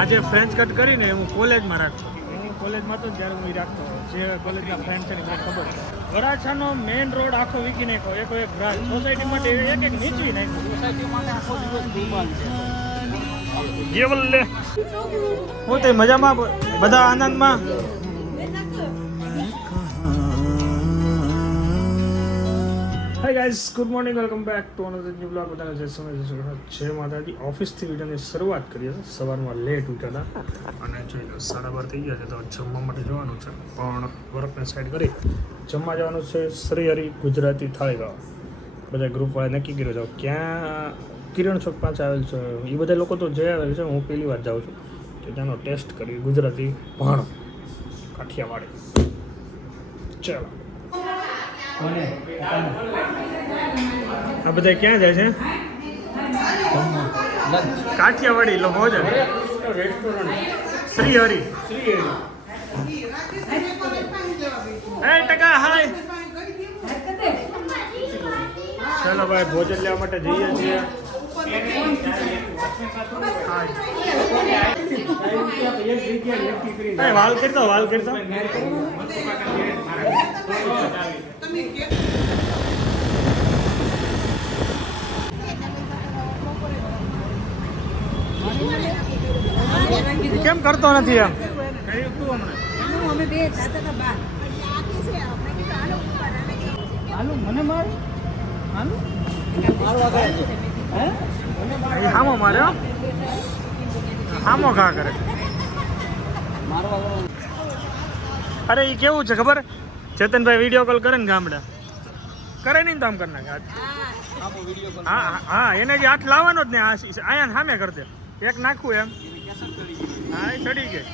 આજે French cut કરીને હું કોલેજમાં રાખતો. હું કોલેજમાં હતો ત્યારે હું રાખતો. જે કોલેજના ફ્રેન્ડ છે ને મને ખબર છે. વરાછાનો મેઇન રોડ આખો વીકી નાખ્યો. એક બ્રાન્ચ સોસાયટી માટે એક નીચવી નાખ્યું. સોસાયટી માટે આખો દિવસ ગુમાન છે. કેવલ હું તે મજામાં બધા આનંદમાં. Hi guys, good morning, welcome back to another new blog. બધાને જય સમય જય માતાજી. ઓફિસથી વિડીયોની શરૂઆત કરીએ. સવારમાં લેટ ઉઠ્યા હતા અને જોઈ લો 12:30 થઈ ગયા છે તો જમવા માટે જવાનું છે. પણ વર્કને સાઈડ કરી જમવા જવાનું છે શ્રી હરિ ગુજરાતી થાળીવાળા. બધા ગ્રુપવાળા નક્કી કર્યો છે. ક્યાં કિરણ ચોક પાસે આવેલ છે. એ બધા લોકો તો જઈ આવેલ છે. હું પહેલી વાર જાઉં છું તો ત્યાંનો ટેસ્ટ કરી. ગુજરાતી ભાણો કાઠિયાવાડી. ચાલો આ બધા ક્યાં જાય છે? કાઠિયાવાડી લોકો છે. શ્રી હરિ ટકા હાય. ચાલો ભાઈ ભોજન લેવા માટે જઈએ છીએ. વાલ કરતો વાલ કરતો કેમ કરતો નથી એમ? હામો મારે હામો ઘા કરે. અરે એ કેવું છે ખબર? ચેતનભાઈ વિડીયો કોલ કરે ને ગામડા કરે નહીં તો આમ કરી નાખે. હા હા, એને જે હાથ લાવવાનો જ ને આયા સામે કરી દે. એક નાખવું એમ. હા એ ચડી ગઈ.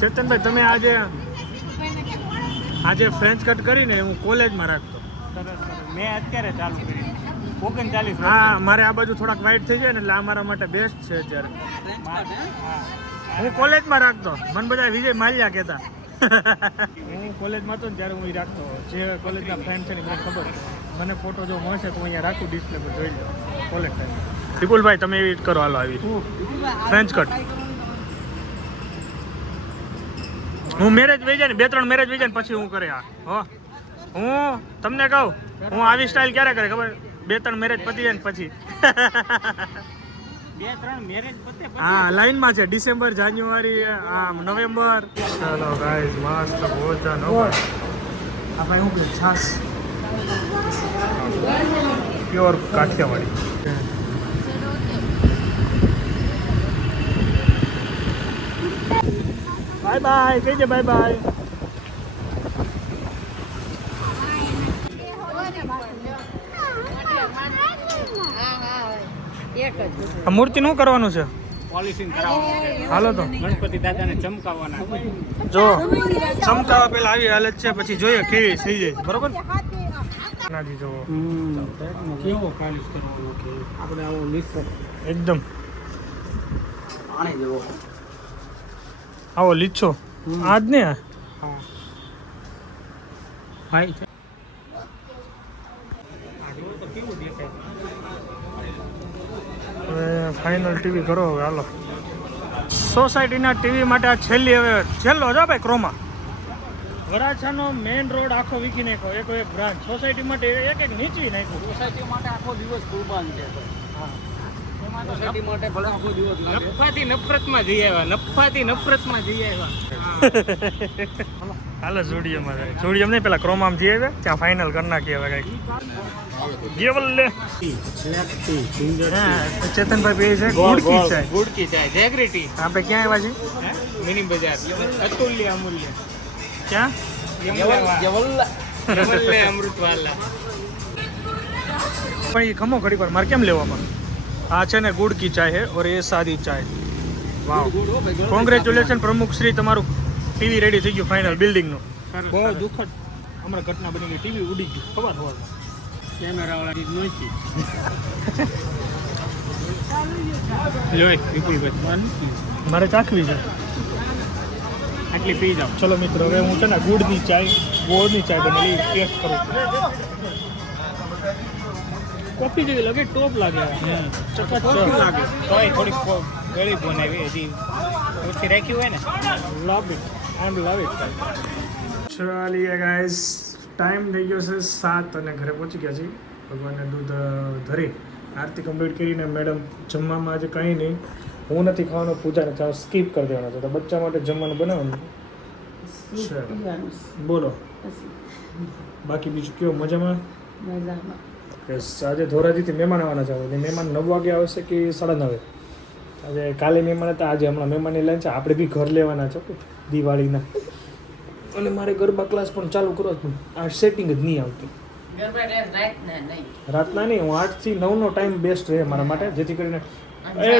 ચેતનભાઈ તમે આજે ફ્રેન્ચ કટ કરીને હું કોલેજમાં રાખતો. મેં અત્યારે ચાલુ કરી 39. હા, મારે આ બાજુ થોડાક વાઇટ થઈ જાય ને એટલે આ મારા માટે બેસ્ટ છે અત્યારે. હું કોલેજમાં રાખતો. મને બધા વિજય માલ્યા કહેતા. હું કોલેજમાં હતો ને ત્યારે હું રાખતો. જે કોલેજના ફ્રેન્ડ છે ને મને ખબર છે. મને ફોટો જો મળશે તો હું અહીંયા રાખું ડિસ્પ્લે પર જોઈ લો. College time. વિપુલભાઈ તમે એવી કરો. હાલો આવી ફ્રેન્ચ કટ. હું મેરેજ વહી જાય ને 2-3 મેરેજ વહી જાય ને પછી હું કરે. હો હું તમને કહું, હું આવી સ્ટાઇલ ક્યારે કરે ખબર? 2-3 મેરેજ પતી જાય ને પછી. 2-3 મેરેજ પતે પછી. હા, લાઈનમાં છે. December, January, November. ચાલો ગાઈઝ, મસ્ત ભોજન. આ ભાઈ હું કે છાસ પ્યોર કાઠિયાવાડી. બાય બાય કહીજે. Bye bye. મૂર્તિ નું કરવાનું છે? પોલિશિંગ કરાવવાનું. હાલો તો ગણપતિ દાદાને ચમકાવવાના. જો ચમકાવા પેલા આવી હાલત છે પછી જોઈએ કેવી થઈ જાય. બરોબર નાજી જો કેવો પોલિશ કરવાનો કે આપણે આવો લીસો એકદમ પાણી જેવો આવો લીચો આજ ને. હા હાઈ છે. કેવું દેખાય? ફાઇનલ ટીવી કરો હવે. હાલો સોસાયટીના ટીવી માટે આ છેલ્લી હવે છેલ્લો જો ભાઈ ક્રોમા. વરાછાનો મેઇન રોડ આખો વીકી નાખ્યો. એક બ્રાન્ચ સોસાયટી માટે એક નીચવી નાખ્યું. સોસાયટી માટે આખો દિવસ કુરબાન છે. હા, સોસાયટી માટે ભલે આખો દિવસ નફાથી નફરતમાં જઈ આવ્યા. નફાથી નફરતમાં જઈ આવ્યા. હાલો જોડિયમાં જાય. જોડિયમ નહીં પેલા ક્રોમામાં જઈ આવ્યા. ત્યાં ફાઇનલ કરી નાખીએ હવે કઈક. કેવલ લે ચેતનભાઈ પે છે ગુડકી ચાય. ગુડકી ચાય જેગ્રીટી. આપણે ક્યાં આવ્યા છીએ? મિની બજાર અતુલ્ય અમૂલ્ય. ક્યાં? અમૃતવાલા. પણ એ ખમો ઘડી પર મારે કેમ લેવામાં? આ છે ને ગુડ કી ચાય હે ઓર એ સાદી ચાય. વાવ, કોંગ્રેચ્યુલેશન પ્રમુખ શ્રી, તમારું ટીવી રેડી થઈ ગયું ફાઇનલ બિલ્ડિંગનું. બહુ દુઃખદ હમણાં ઘટના બની ગઈ. ટીવી ઉડી ગયું ખબર ખબર. કેમેરા વાળી નહોતી. મારે ચાખવી છે. આટલી પી જાઓ. ચલો મિત્રો, હવે હું છે ને ગુડની ચાય, ગોળની ચાય બનેલી ટેસ્ટ કરું છું. કોફી જેવી લાગે, ટોપ લાગે, ચકાચક લાગે. તોય થોડીક ગળી બનાવી હજી ઓછી રાખી હોય ને. લવ ઇટ, આઈ લવ ઇટ. ચાલીએ ગાઈસ, ટાઈમ થઈ ગયો છે 7 અને ઘરે પહોંચી ગયા છીએ. ભગવાનને દૂધ ધરી આરતી કમ્પ્લીટ કરીને મેડમ જમવામાં આજે કંઈ નહીં, હું નથી ખાવાનું, પૂજાને ચાલો સ્કીપ કરી દેવાનો છે. તો બચ્ચા માટે જમવાનું બનાવવાનું. બોલો બાકી બીજું કેવું, મજામાં? આજે ધોરાજીથી મહેમાન આવવાના છે. મહેમાન 9 વાગે આવશે કે 9:30? આજે કાલે મહેમાન હતા, આજે હમણાં મહેમાનની લાઈન છે. આપણે બી ઘર લેવાના છે દિવાળીના, અને મારે ગરબા ક્લાસ પણ ચાલુ કરો છું. આ સેટિંગ જ નહીં આવતું. રાતના નહીં, હું 8 થી 9 નો ટાઈમ બેસ્ટ રહે મારા માટે, જેથી કરીને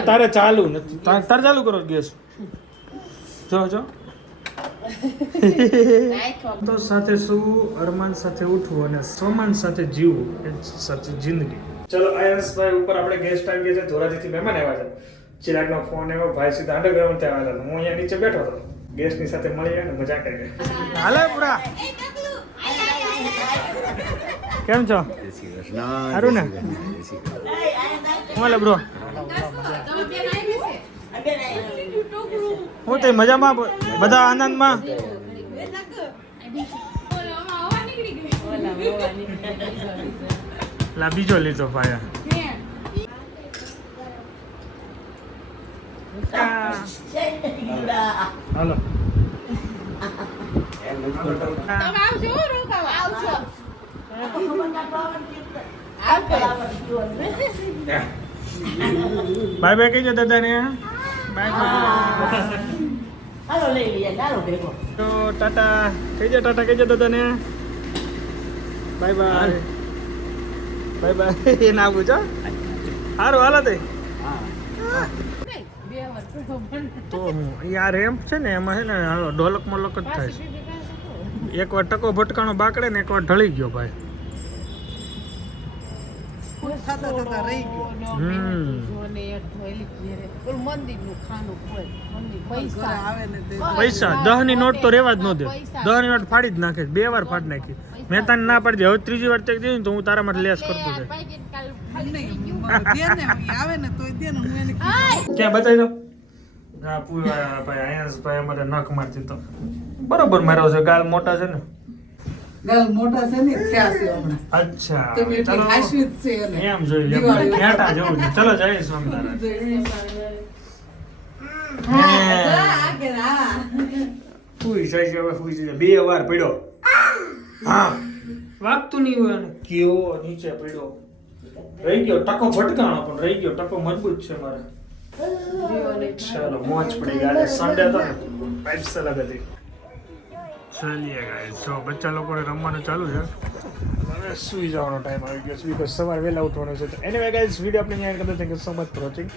તારે ચાલુ નથી, તારે ચાલુ કરો ગેસ. જો તો સાથે શું, અરમાન સાથે ઉઠવું અને સોમાન સાથે જીવવું એ સાચી જિંદગી. ચલો આયન્સભાઈ ઉપર આપણે ગેસ્ટ આવી ગયા છે. ધોરાજીથી મહેમાન આવ્યા છે. ચિરાગનો ફોન આવ્યો, ભાઈ સીધા અંડરગ્રાઉન્ડ થી આવ્યા હતા. હું અહીંયા નીચે બેઠો હતો, ગેસ્ટની સાથે મળી અને મજા કરી. હાલે પૂરા, કેમ છો? સારું ને? હાલે બ્રો, હું તો મજામાં, બધા આનંદમાં. લા બીજો લીધો પાયા. હાલો બાય બાય કહીજો દાદાને. Bye bye. તો ટાટા કહીજો, ટાટા કહીજો દાદાને. Bye bye. Bye bye. એ ના પૂછો. સારું હાલો તે. તો હું યાર રેમ્પ છે ને, એમાં છે ને હાલો ઢોલક મોલક જ થાય છે. એકવાર ટકો ભટકાણો બાકડે ને એકવાર ઢળી ગયો ભાઈ. પૈસા 10 ની નોટ તો રેવા જ ન દે. 10 ની નોટ ફાડી જ નાખે, 2 વાર ફાડી નાખી. મેં તને ના પાડી દે, હવે ત્રીજી વાર ચેક દીધી તો હું તારા માટે લેસ કરતો છે. ક્યાં બતાવી દો. હા પૂરા ભાઈ, આયન્સભાઈ અમારે નખ મારતી તો બરોબર માર્યો છે. ગાલ મોટા છે ને, ગાલ મોટા છે ને, થયા છે હમણાં. અચ્છા તમે એટલી ચલો હાશવી જ છે એને. એમ જોઈ લે, ઘેટા જવું છે. ચલો જય સ્વામિનારાયણ. ફૂઈ જાય છે, હવે ફૂઈ જાય. 2 વાર પડ્યો. હા વાગતું નહીં હોય ને, કેવો નીચે પડ્યો. રહી ગયો ટકો ભટકાણો, પણ રહી ગયો ટકો મજબૂત છે મારે. ચાલો મોજ પડી ગઈ. આજે સન્ડે હતો ને, વાઇબ્સ અલગ હતી. ચાલીએ ગાઈસ, જો બચ્ચા લોકોને રમવાનું ચાલુ છે. હવે સુઈ જવાનો ટાઈમ આવી ગયો છે, બીકોઝ સવારે વહેલા ઉઠવાનું છે. તો એનીવે ગાઈસ, વિડીયો આપણે અહીંયા કરી. Thank you so much for watching.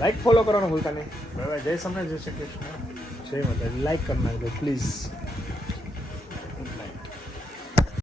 Like follow કરવાનું ભૂલતા નહીં. હવે જય સમય જય શ્રી કૃષ્ણ, જય માતાજી. લાઈક કરી નાખજો પ્લીઝ.